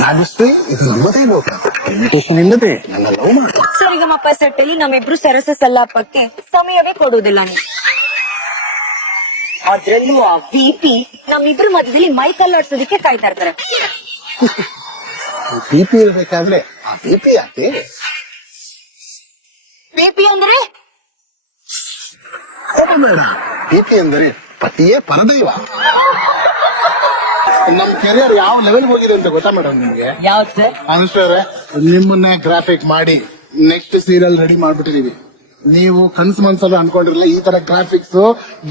ನಾಗಶ್ರೀ ಇದು ನಮ್ಮದೇ ಲೋಕ. ಇನ್ವಿಟೇಷನ್ ಇಲ್ಲದೆ ನನ್ನ ಲವ್ ಮಾಡು. ಸರಿಗಮಪ್ಪ ಸೆಟ್ ಅಲ್ಲಿ ನಮ್ಮಿಬ್ರು ಸರಸ ಸಲ್ಲಾಪಕ್ಕೆ ಸಮಯವೇ ಕೊಡುವುದಿಲ್ಲ ನೀವು. ಅದ್ರಲ್ಲೂ ಆ ವಿಪಿ ನಮ್ಮಿಬ್ರು ಮಧ್ಯದಲ್ಲಿ ಮೈ ಕಲ್ಲಾಡ್ಸೋದಿಕ್ಕೆ ಕಾಯ್ತಾ ಇರ್ತಾರೆ. ಬಿಪಿ ಇರ್ಬೇಕಾದ್ರೆ ಆ ಬಿಪಿ ಯಾಕೆ? ವಿಪಿ ಅಂದ್ರೆ ಬೇಡ, ಬಿಪಿ ಅಂದರೆ ಪತಿಯೇ ಪರದೈವ. ನಮ್ ಕೆರಿಯರ್ ಯಾವ ಲೆವೆಲ್ ಹೋಗಿದೆ ಅಂತ ಗೊತ್ತಾ ಮೇಡಮ್ ನಿಮ್ಗೆ? ಯಾವ್ದು ಸರ್? ಅನುಷ್ಠವ್ರೆ, ನಿಮ್ಮನ್ನೇ ಗ್ರಾಫಿಕ್ ಮಾಡಿ ನೆಕ್ಸ್ಟ್ ಸೀರಿಯಲ್ ರೆಡಿ ಮಾಡ್ಬಿಟ್ಟಿದೀವಿ. ನೀವು ಕನ್ಸು ಮನ್ಸಲ್ಲಿ ಅನ್ಕೊಂಡಿರಲ್ಲ ಈ ತರ ಗ್ರಾಫಿಕ್ಸ್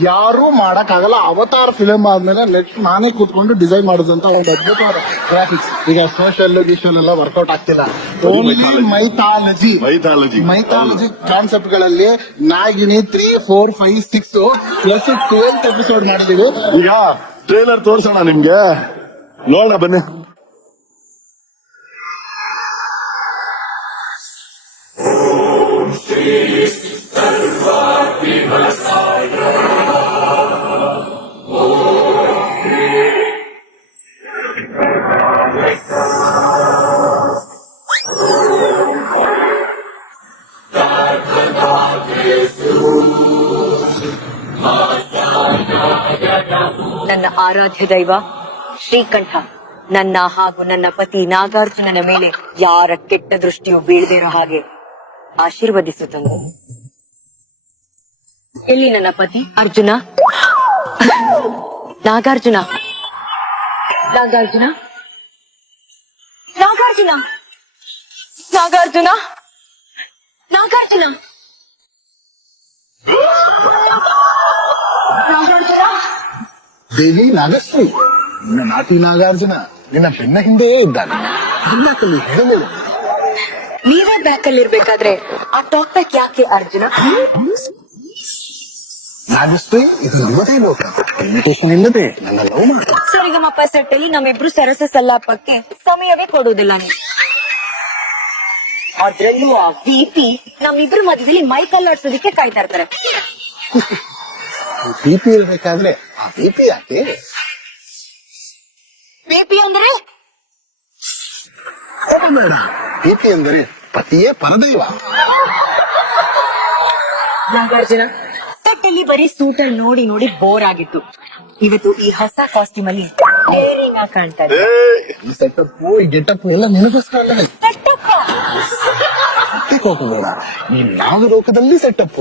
ಯಾರು ಮಾಡಕ್ ಆಗಲ್ಲ. ಅವತಾರ್ ಫಿಲ್ಮ್ ಆದ್ಮೇಲೆ ನೆಕ್ಸ್ಟ್ ನಾನೇ ಕೂತ್ಕೊಂಡು ಡಿಸೈನ್ ಮಾಡೋದಂತ ಒಂದು ಅದ್ಭುತವಾದ ಗ್ರಾಫಿಕ್ಸ್. ಈಗ ಸೋಷಲ್ ಗಿಶಲ್ ಎಲ್ಲ ವರ್ಕೌಟ್ ಆಗ್ತಿಲ್ಲ. ಓನ್ಲಿ ಮೈಥಾಲಜಿ ಕಾನ್ಸೆಪ್ಟ್ ಗಳಲ್ಲಿ ನಾಗಿನಿ 3, 4, 5, 6 ಪ್ಲಸ್ 12 ಎಪಿಸೋಡ್ ಮಾಡಿದೀವಿ. ಈಗ ಟ್ರೇಲರ್ ತೋರ್ಸೋಣ ನಿಮ್ಗೆ, ನೋಡೋಣ ಬನ್ನಿ. ನನ್ನ ಆರಾಧ್ಯ ದೈವ ಶ್ರೀಕಂಠ ನನ್ನ ಹಾಗೂ ನನ್ನ ಪತಿ ನಾಗಾರ್ಜುನನ ಮೇಲೆ ಯಾರ ಕೆಟ್ಟ ದೃಷ್ಟಿಯು ಬೀಳದಿರೋ ಹಾಗೆ ಆಶೀರ್ವದಿಸುತ್ತಂದು. ಎಲ್ಲಿ ನನ್ನ ಪತಿ ಅರ್ಜುನ? ನಾಗಾರ್ಜುನ ನಾಗಾರ್ಜುನ ನಾಗಾರ್ಜುನ ನಾಗಾರ್ಜುನ ನಾಗಾರ್ಜುನ ನಾಗಾರ್ಜುನ. ದೇವಿ ನಾಗಶ್ರೀ, ನಿನ್ನ ನಾಟಿ ನಾಗಾರ್ಜುನ ನಿನ್ನ ಬೆನ್ನ ಹಿಂದೆಯೇ ಇದ್ದಾನೆ. ಹಿನ್ನಕಲ್ಲಿ ಹೇಳು. ನೀವೇ ಬ್ಯಾಕ್ ಅಲ್ಲಿ ಇರ್ಬೇಕಾದ್ರೆ ಆ ಟಾಕ್ ಬ್ಯಾಕ್ ಯಾಕೆ ಅರ್ಜುನ? ನಾಗಶ್ರೀ ಇದು ನಮ್ಮದೇ ಲೋಕ. ಇನ್ವಿಟೇಷನ್ ಇಲ್ಲದೆ ನನ್ನ ಲವ್ ಮಾಡು. ಸರಿಗಮಪ್ಪ ಸೆಟ್ ಅಲ್ಲಿ ನಮ್ಮಿಬ್ರು ಸರಸ ಸಲ್ಲಾಪಕ್ಕೆ ಸಮಯವೇ ಕೊಡುವುದಿಲ್ಲ ನೀವು. ಅದ್ರಲ್ಲೂ ಆ ವಿಪಿ ನಮ್ಮಿಬ್ರು ಮಧ್ಯದಲ್ಲಿ ಮೈ ಕಲ್ಲಾಡ್ಸೋದಿಕ್ಕೆ ಕಾಯ್ತಾ ಇರ್ತಾರೆ. ಬಿಪಿ ಇರ್ಬೇಕಾದ್ರೆ ಆ ಬಿಪಿ ಯಾಕೆ? ವಿಪಿ ಅಂದ್ರೆ ಬೇಡ, ಬಿಪಿ ಅಂದರೆ ಪತಿಯೇ ಪರದೈವ. ನಾಗಾರ್ಜುನ ಸೆಟ್ ಅಲ್ಲಿ ಬರೀ ಸೂಟ್ ಅಲ್ಲಿ ನೋಡಿ ನೋಡಿ ಬೋರ್ ಆಗಿತ್ತು. ಇವತ್ತು ಈ ಹೊಸ ಕಾಸ್ಟ್ಯೂಮ್ ಅಲ್ಲಿ ಡೇರಿಂಗ್ ಆಗಿ ಕಾಣ್ತಾ ಇದೆ. ಈ ಸೆಟಪ್ ಈ ಗೆಟಪ್ ಎಲ್ಲ ನಿನಗೋಸ್ಕರ ಹೋಗಬೇಡ. ಈ ನಾಗಲೋಕದಲ್ಲಿ ಸೆಟಪ್.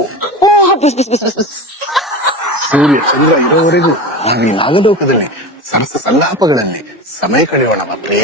ಸೂರ್ಯ ಚಂದ್ರ ಇರೋವರೆಗೂ ನಾವು ಈ ನಾಗಲೋಕದಲ್ಲಿ ಸರಸ ಸಲ್ಲಾಪಗಳಲ್ಲಿ ಸಮಯ ಕಳೆಯೋಣ ಮತ್ತೆ.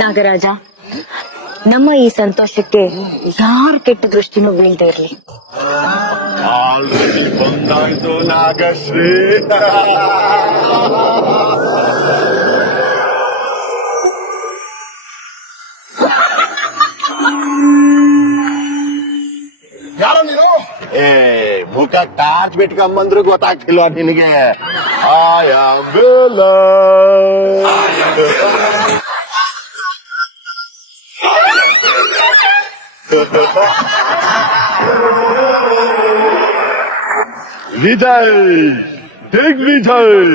ನಾಗರಾಜ, ನಮ್ಮ ಈ ಸಂತೋಷಕ್ಕೆ ಯಾರು ಕೆಟ್ಟ ದೃಷ್ಟಿನೂ ಬೀಳ್ತಾ ಇರ್ಲಿ. ಆಲ್ರೆಡಿ ಬಂದಾಯ್ತು ನಾಗಶ್ರೀ. ಯಾರೋ ನೀನು? ಏ ಮುಖ ಟಾರ್ಚ್ ಬಿಟ್ಕೊಂಬಂದ್ರು ಗೊತ್ತಾಗ್ತಿಲ್ವಾ ನಿನಗೆ? I am villain. Vijay Digvijay.